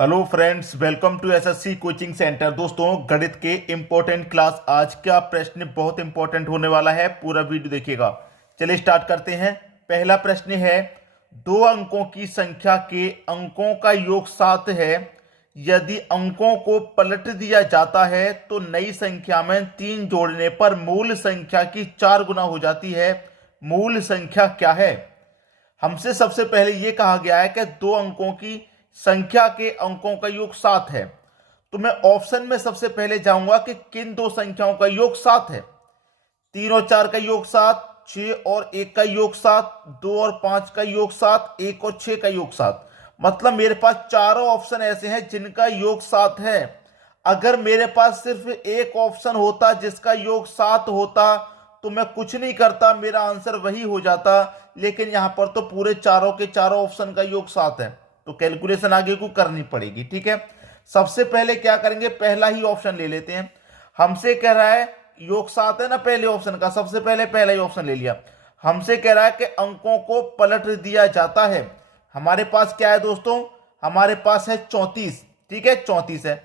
Hello friends, welcome to SSC coaching centre. दोस्तों, गणित के इम्पोर्टेंट क्लास आज का प्रश्न बहुत इंपॉर्टेंट होने वाला है। पूरा वीडियो देखिएगा। चलिए स्टार्ट करते हैं। पहला प्रश्न है, दो अंकों की संख्या के अंकों का योग 7 है। यदि अंकों को पलट दिया जाता है तो नई संख्या में 3 जोड़ने पर मूल संख्या की 4 गुना हो जाती है। मूल संख्या क्या है? हमसे सबसे पहले यह कहा गया है कि दो अंकों की संख्या के अंकों का योग 7 है। तो मैं ऑप्शन में सबसे पहले जाऊंगा कि किन दो संख्याओं का योग 7 है। 3 और 4 का योग 7, 6 और 1 का योग 7, 2 और 5 का योग 7, 1 और 6 का योग 7। मतलब मेरे पास चारों ऑप्शन ऐसे हैं जिनका योग 7 है। अगर मेरे पास सिर्फ एक ऑप्शन होता जिसका योग 7 होता तो मैं कुछ नहीं करता, मेरा आंसर वही हो जाता। लेकिन यहां पर तो पूरे चारों के चारों ऑप्शन का योग 7 है, तो कैलकुलेशन आगे को करनी पड़ेगी। ठीक है, सबसे पहले क्या करेंगे, पहला ही ऑप्शन ले लेते हैं। हमसे कह रहा है योग 7 है ना पहले ऑप्शन का, सबसे पहले पहला ही ऑप्शन ले लिया। हमसे कह रहा है कि अंकों को पलट दिया जाता है। हमारे पास क्या है दोस्तों, हमारे पास है 34। ठीक है, 34 है।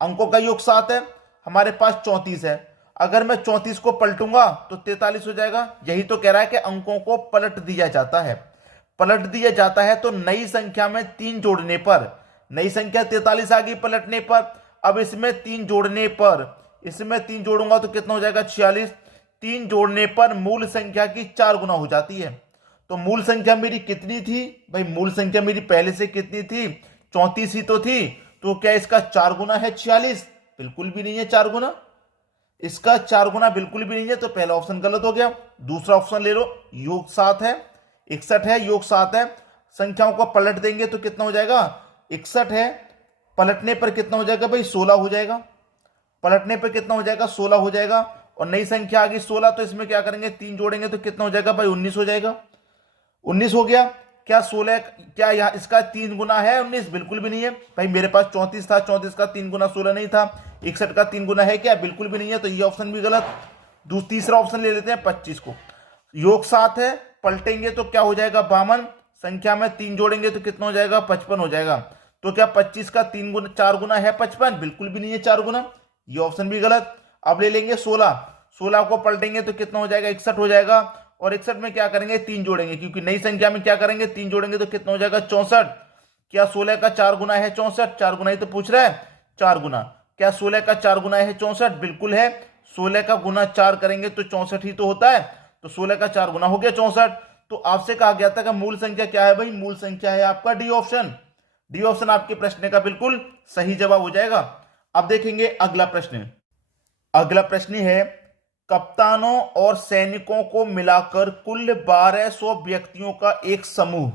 अंकों का योग 7 है, हमारे पास 34 है। अगर मैं 34 को पलटूंगा तो 43 हो जाएगा। यही तो कह रहा है कि अंकों को पलट दिया जाता है। पलट दिया जाता है तो नई संख्या में 3 जोड़ने पर, नई संख्या 43 आ गई पलटने पर। अब इसमें 3 जोड़ने पर, इसमें 3 जोड़ूंगा तो कितना हो जाएगा, 46। 3 जोड़ने पर मूल संख्या की 4 गुना हो जाती है। तो मूल संख्या मेरी कितनी थी भाई? मूल संख्या मेरी पहले से कितनी थी? 34 ही तो थी। तो क्या इसका 4 गुना है 46? बिल्कुल भी नहीं है 4 गुना। इसका 4 गुना बिल्कुल भी नहीं है, तो पहला ऑप्शन गलत हो गया। दूसरा ऑप्शन ले लो, योग 7 है, 61 है, योग 7 है। संख्याओं को पलट देंगे तो कितना हो जाएगा, 61 है, पलटने पर कितना हो जाएगा भाई, 16 हो जाएगा। पलटने पर कितना हो जाएगा, 16 हो जाएगा। और नई संख्या आ गई 16, तो इसमें क्या करेंगे, 3 जोड़ेंगे तो कितना हो जाएगा भाई, 19 हो जाएगा। 19 हो गया। क्या 16, क्या यहाँ इसका 3 गुना है 19? बिल्कुल भी नहीं है भाई। मेरे पास 34 था, 34 का 3 गुना 16 नहीं था। 61 का 3 गुना है क्या? बिल्कुल भी नहीं है। तो ये ऑप्शन भी गलत। तीसरा ऑप्शन ले लेते हैं, 25 को। योग 7 है, पलटेंगे तो क्या हो जाएगा, 52। संख्या में 3 जोड़ेंगे तो कितना हो जाएगा, 55 हो जाएगा। तो क्या 25 का 3 गुना 4 गुना है 55? बिल्कुल भी नहीं है 4 गुना। ये ऑप्शन भी गलत। अब ले लेंगे 16। 16 को पलटेंगे तो कितना हो जाएगा, 61 हो जाएगा। और 61 में क्या करेंगे, 3 जोड़ेंगे, क्योंकि नई संख्या में क्या करेंगे, 3 जोड़ेंगे तो कितना हो जाएगा, 64। क्या 16 का 4 गुना है 64? 4 गुना ही तो पूछ रहा है, 4 गुना। क्या 16 का 4 गुना है 64? बिल्कुल है। 16 का गुना 4 करेंगे तो 64 ही तो होता है। तो 16 का 4 गुना हो गया 64। तो आपसे कहा गया था कि मूल संख्या क्या है भाई? मूल संख्या है आपका डी ऑप्शन। डी ऑप्शन आपके प्रश्न का बिल्कुल सही जवाब हो जाएगा। अब देखेंगे अगला प्रश्न। अगला प्रश्न है, कप्तानों और सैनिकों को मिलाकर कुल 1200 व्यक्तियों का एक समूह।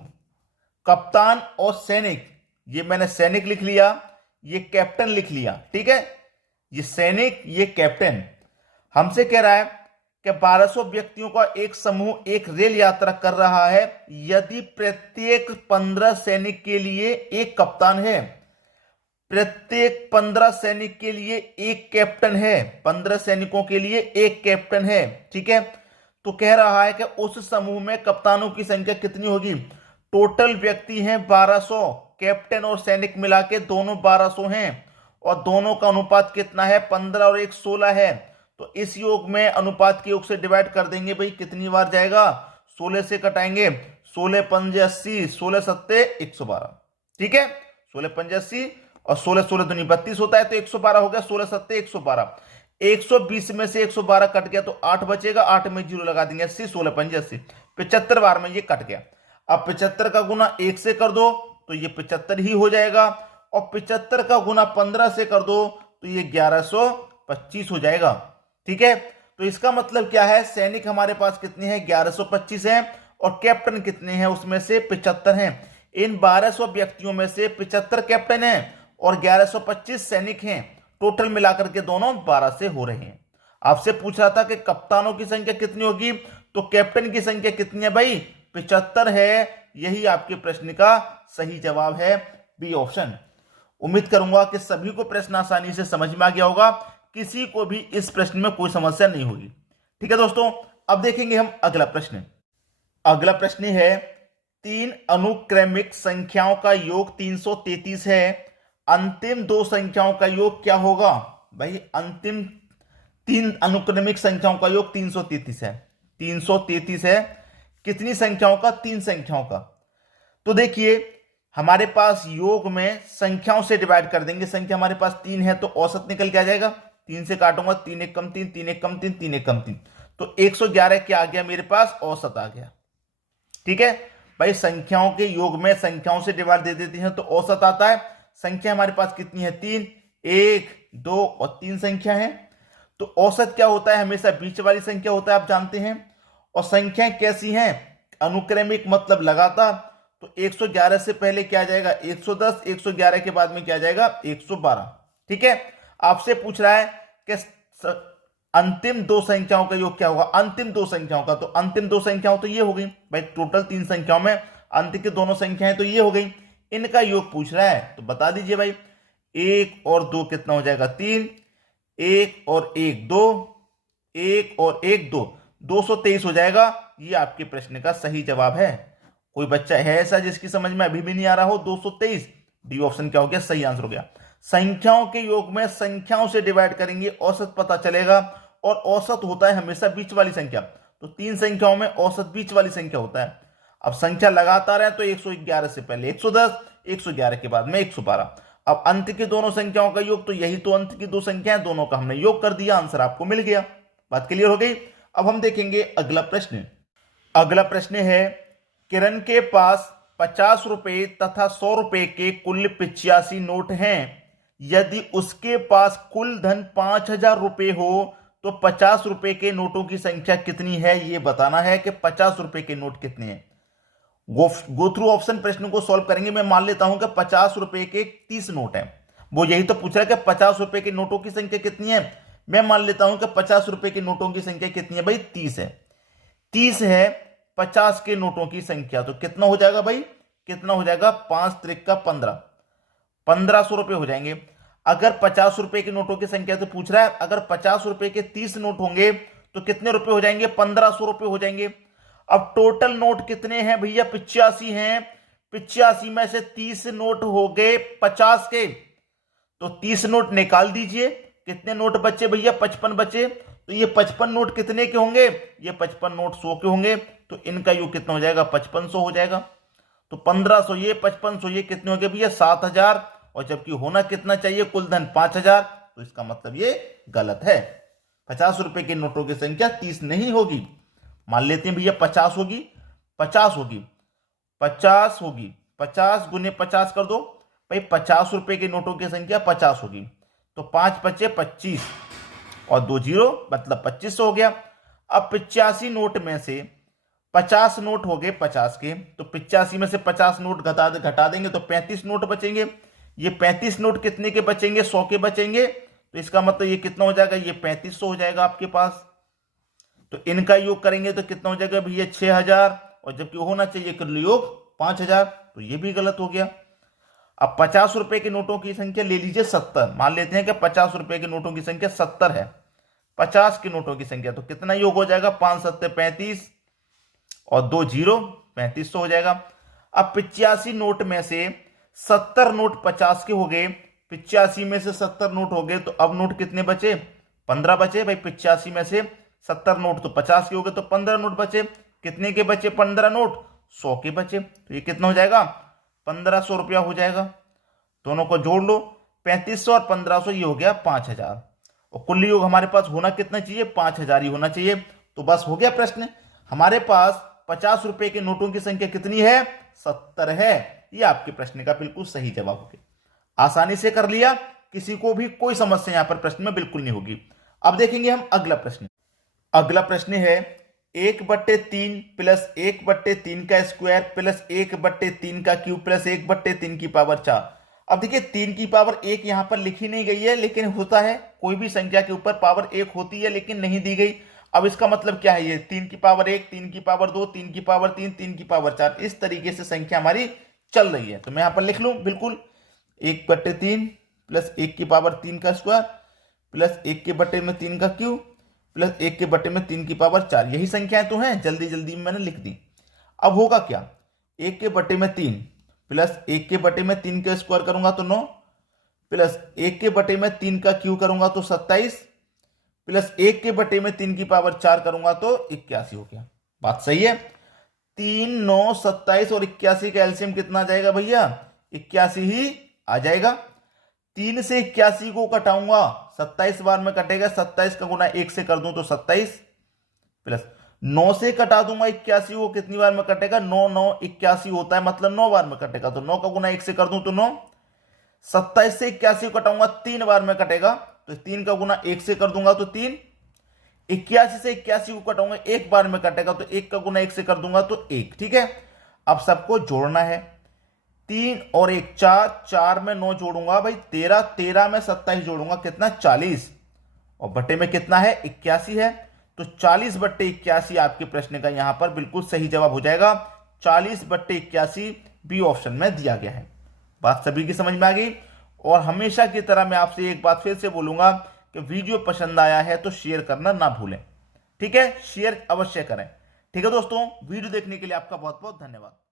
कप्तान और सैनिक, ये मैंने सैनिक लिख लिया, ये कैप्टन लिख लिया। ठीक है, ये सैनिक, ये कैप्टन। हमसे कह रहा है कि 1200 व्यक्तियों का एक समूह एक रेल यात्रा कर रहा है। यदि प्रत्येक 15 सैनिक के लिए एक कप्तान है, प्रत्येक 15 सैनिक के लिए एक कैप्टन है, 15 सैनिकों के लिए एक कैप्टन है। ठीक है, तो कह रहा है कि उस समूह में कप्तानों की संख्या कितनी होगी? टोटल व्यक्ति हैं 1200, कैप्टन और सैनिक मिला के दोनों 1200 हैं। और दोनों का अनुपात कितना है, 15 और 1 16 है। तो इस योग में अनुपात के योग से डिवाइड कर देंगे भाई, कितनी बार जाएगा, 16 से कटाएंगे, 16 पंजे 80, 16 सत्ते 112। ठीक है, 16 पंजे 80 और 16 16 दूनी 32 होता है, तो 112 हो गया। 16 सत्ते 112। 120 में से 112 कट गया तो 8 बचेगा, 8 में 0 लगा देंगे, 80, 16 पंजे 80, 75 बार में ये कट गया। अब 75 का गुना 1 से कर दो तो ये 75 ही हो जाएगा। और 75 का गुना 15 से कर दो तो ये 1125 हो जाएगा। ठीक है, तो इसका मतलब क्या है, सैनिक हमारे पास कितने हैं, 1125 हैं। और कैप्टन कितने हैं, उसमें से 75 हैं। इन 1200 व्यक्तियों में से 75 कैप्टन हैं और 1125 सैनिक हैं। टोटल मिलाकर के दोनों 12 से हो रहे हैं। आपसे पूछ रहा था कि कप्तानों की संख्या कितनी होगी, तो कैप्टन की संख्या कितनी है भाई, 75 है। यही आपके प्रश्न का सही जवाब है, बी ऑप्शन। उम्मीद करूंगा कि सभी को प्रश्न आसानी से समझ में आ गया होगा, किसी को भी इस प्रश्न में कोई समस्या नहीं होगी। ठीक है दोस्तों, अब देखेंगे हम अगला प्रश्न। अगला प्रश्न है, 3 अनुक्रमिक संख्याओं का योग 333 है। अंतिम दो संख्याओं का योग क्या होगा भाई? अंतिम तीन अनुक्रमिक संख्याओं का योग 333 है। 333 है कितनी संख्याओं का? तीन संख्याओं का। तो देखिए हमारे पास योग में संख्याओं से डिवाइड कर देंगे। संख्या हमारे पास तीन है तो औसत निकल के आ जाएगा। तीन से काटूंगा, 3 एक कम 3, 3 एक कम 3, 3 एक कम 3, तो 111 क्या आ गया मेरे पास? औसत आ गया। ठीक है भाई, संख्याओं के योग में संख्याओं से डिवाइड दे देते हैं तो औसत आता है। संख्या हमारे पास कितनी है? 3, 1, 2 और 3 संख्या है। तो औसत क्या होता है? हमेशा बीच वाली संख्या होता है, आप जानते हैं। और संख्याएं कैसी हैं? अनुक्रमिक, मतलब लगातार। तो 111 से पहले क्या आ जाएगा? 110, 111 के बाद में क्या आ जाएगा? 112। ठीक है, आपसे पूछ रहा है कि अंतिम दो संख्याओं का योग क्या होगा? अंतिम दो संख्याओं का, तो अंतिम दो संख्याओं तो ये हो गई भाई। टोटल तीन संख्याओं में अंत की दोनों संख्याएं तो ये हो गई, इनका योग पूछ रहा है। तो बता दीजिए भाई, 1 और 2 कितना हो जाएगा? 3, 1 और 1 2, 1 और 1 2, 223 हो जाएगा। ये आपके प्रश्न का सही जवाब है। कोई बच्चा है ऐसा जिसकी समझ में अभी भी नहीं आ रहा हो? 223 डी ऑप्शन क्या हो गया? सही आंसर हो गया। संख्याओं के योग में संख्याओं से डिवाइड करेंगे, औसत पता चलेगा। और औसत होता है हमेशा बीच वाली संख्या। तो तीन संख्याओं में औसत बीच वाली संख्या होता है। अब संख्या लगातार है तो 111 से पहले 110, 111 के बाद में 112। अब अंत की दोनों संख्याओं का योग, तो यही तो अंत की दो संख्या है, दोनों का हमने योग कर दिया, आंसर आपको मिल गया। बात क्लियर हो गई। अब हम देखेंगे अगला प्रश्न। अगला प्रश्न है, किरण के पास 50 रुपए तथा 100 रुपए के कुल 85 नोट हैं। यदि उसके पास कुल धन 5000 रुपए हो तो 50 रुपए के नोटों की संख्या कितनी है? ये बताना है कि 50 रुपए के नोट कितने हैं। गो थ्रू ऑप्शन प्रश्न को सॉल्व करेंगे। मैं मान लेता हूं कि 50 रुपए के 30 नोट हैं। वो यही तो पूछ रहा है कि 50 रुपए के नोटों की संख्या कितनी है। मैं मान लेता हूं कि 50 रुपए के नोटों की संख्या कितनी है भाई? 30 है। 30 है 50 के नोटों की संख्या, तो कितना हो जाएगा भाई? कितना हो जाएगा? 5 त्रिक का 15, 1500 रुपए हो जाएंगे। अगर 50 रुपए के नोटों की संख्या तो पूछ रहा है, अगर 50 रुपए के 30 नोट होंगे तो कितने रुपए हो जाएंगे? 1500 रुपए हो जाएंगे। अब टोटल नोट कितने हैं भैया? 85 हैं। 85 में से 30 नोट हो गए 50 के, तो 30 नोट निकाल दीजिए। कितने नोट बचे भैया? 55 बचे। तो ये 55 नोट कितने के होंगे? ये 55 नोट 100 के होंगे। तो इनका योग कितना हो जाएगा? 5500 हो जाएगा। तो 1500 ये 5500 ये कितने हो गए भैया? 7000। और जबकि होना कितना चाहिए? कुल धन 5000। तो इसका मतलब ये गलत है। 50 रुपए के नोटों की संख्या 30 नहीं होगी। मान लेते हैं भैया 50 होगी, 50 होगी, 50 होगी। 50 गुने 50 कर दो भाई। 50 रुपए के नोटों की संख्या 50 होगी। तो 5 बचे 25 और 2 जीरो, मतलब 2500 हो गया। अब 85 नोट में से 50 नोट हो गए 50 के, तो 85 में से 50 नोट घटा देंगे तो 35 नोट बचेंगे। ये 35 नोट कितने के बचेंगे? 100 के बचेंगे। तो इसका मतलब ये कितना हो जाएगा? ये 3500 हो जाएगा आपके पास। तो इनका योग करेंगे तो कितना हो जाएगा भैया? 6000। और जबकि होना चाहिए कुल योग 5000, तो ये भी गलत हो गया। अब 50 रुपए के नोटों की संख्या ले लीजिए 70। मान लेते हैं कि 50 रुपए के नोटों की संख्या 70 है। 50 के नोटों की संख्या, तो कितना योग हो जाएगा? 5 7 35 और 2 जीरो, 3500 हो जाएगा। अब 85 नोट में से 70 नोट 50 के हो गए। 85 में से 70 नोट हो गए, तो अब नोट कितने बचे? 15 बचे भाई। 85 में से 70 नोट तो 50 के हो गए, तो 15 नोट बचे। कितने के बचे? 15 नोट 100 के बचे। तो ये कितना हो जाएगा? 1500 रुपया हो जाएगा। दोनों को जोड़ लो, 3500 और 1500, ये हो गया 5000। और कुल योग हमारे पास होना कितना चाहिए? 5000 ही होना चाहिए। तो बस हो गया प्रश्न। हमारे पास 50 रुपए के नोटों की संख्या कितनी है? 70 है। ये आपके प्रश्न का बिल्कुल सही जवाब हो गया। आसानी से कर लिया, किसी को भी कोई समस्या यहां पर प्रश्न में बिल्कुल नहीं होगी। अब देखेंगे हम अगला प्रश्न। अगला प्रश्न है 1/3 प्लस 1/3 का स्क्वायर प्लस 1/3 का क्यूब प्लस 1/3 की पावर 4। अब देखिए 3 की पावर 1 यहां पर लिखी नहीं गई है, लेकिन होता है कोई भी संख्या के ऊपर पावर 1 होती है लेकिन नहीं दी गई। अब इसका मतलब क्या है? ये 3 की पावर 1, 3 की पावर 2, 3 की पावर 3, 3 की पावर 4, इस तरीके से संख्या हमारी चल रही है। तो मैं यहां पर लिख लूं बिल्कुल 1/3 प्लस 1 की पावर 3 का स्क्वायर प्लस 1/3 का क्यूब प्लस 1/3 की पावर 4। यही संख्याएं तो हैं, जल्दी जल्दी मैंने लिख दी। अब होगा क्या? 1/3 प्लस 1/3 का स्क्वायर करूंगा तो 9 प्लस 1 के बटे में 3 का क्यू करूंगा तो 27 प्लस 1 के बटे में 3 की पावर 4 करूंगा तो 81 हो गया। बात सही है। 3, 9, 27 और 81 का एलसीएम कितना आ जाएगा भैया? 81 ही आ जाएगा। 3 से 81 को घटाऊंगा, 27 बार में कटेगा, 27 का गुना 1 से कर दूं तो 27 प्लस 9 से कटा दूंगा 81 को, कितनी बार में कटेगा? 9, 9, 81 होता है, मतलब 9 बार में कटेगा, तो 9 का गुना 1 से कर दूं तो 9। 27 से 81 को कटाऊंगा, 3 बार में कटेगा, तो 3 का गुना 1 से कर दूंगा तो 3। 81 से 81 को कटाऊंगा, 1 बार में कटेगा, तो 1 का गुना 1 से कर दूंगा तो 1। ठीक है, अब सबको जोड़ना है। 3 और 1 4, 4 में 9 जोड़ूंगा भाई 13, 13 में 27 जोड़ूंगा, कितना? 40, और बटे में कितना है? 81 है, तो 40 बट्टे 81 आपके प्रश्न का यहां पर बिल्कुल सही जवाब हो जाएगा। 40 बट्टे 81 बी ऑप्शन में दिया गया है। बात सभी की समझ में आ गई। और हमेशा की तरह मैं आपसे एक बात फिर से बोलूंगा कि वीडियो पसंद आया है तो शेयर करना ना भूलें। ठीक है, शेयर अवश्य करें। ठीक है दोस्तों, वीडियो देखने के लिए आपका बहुत बहुत धन्यवाद।